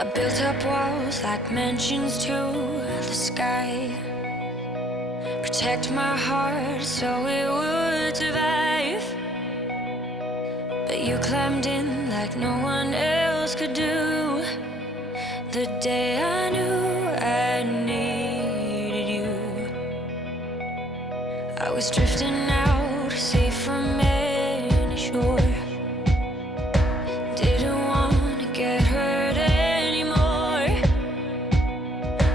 I built up walls like mansions to the sky. Protect my heart so it would survive. But you climbed in like no one else could do. The day I knew I needed you, I was drifting out, safe from any shore. Didn't want to get hurt anymore,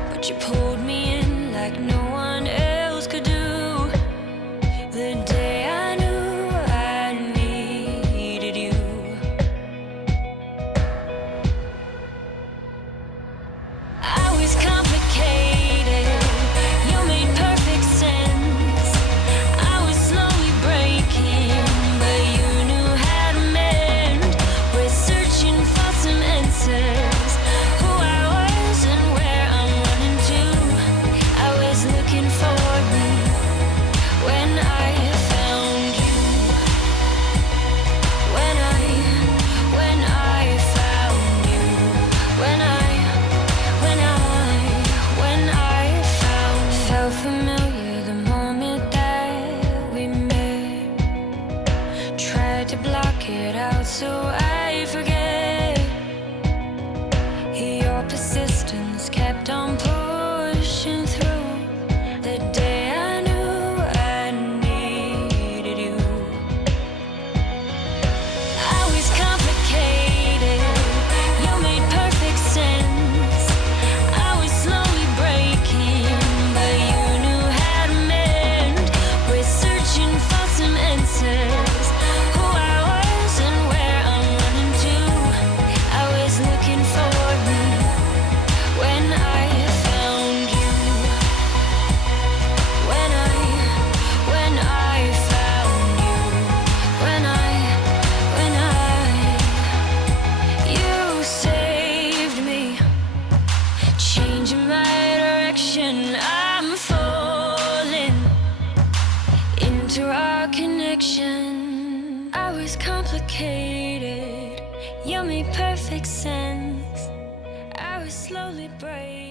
but you pulled me in like no one else could do. The day I knew I needed you. I was complicated, you made perfect sense. I was slowly breaking, but you knew how to mend. We're searching for some answers, who I was and where I'm running to. I was looking for me when I found you. When I found you. When I found. Felt familiar the moment that we met. Tried to block it out so I forget. Your persistence kept on pushing through. The day I knew I needed you. I was complicated, you made perfect sense. I was slowly breaking, but you knew how to mend. We're searching for some answers, who I was and where I'm running to. I was looking for me when I found you. When I found you. You saved me, changing my direction. I'm falling into our connection. I was complicated, you made perfect sense. I was slowly breaking.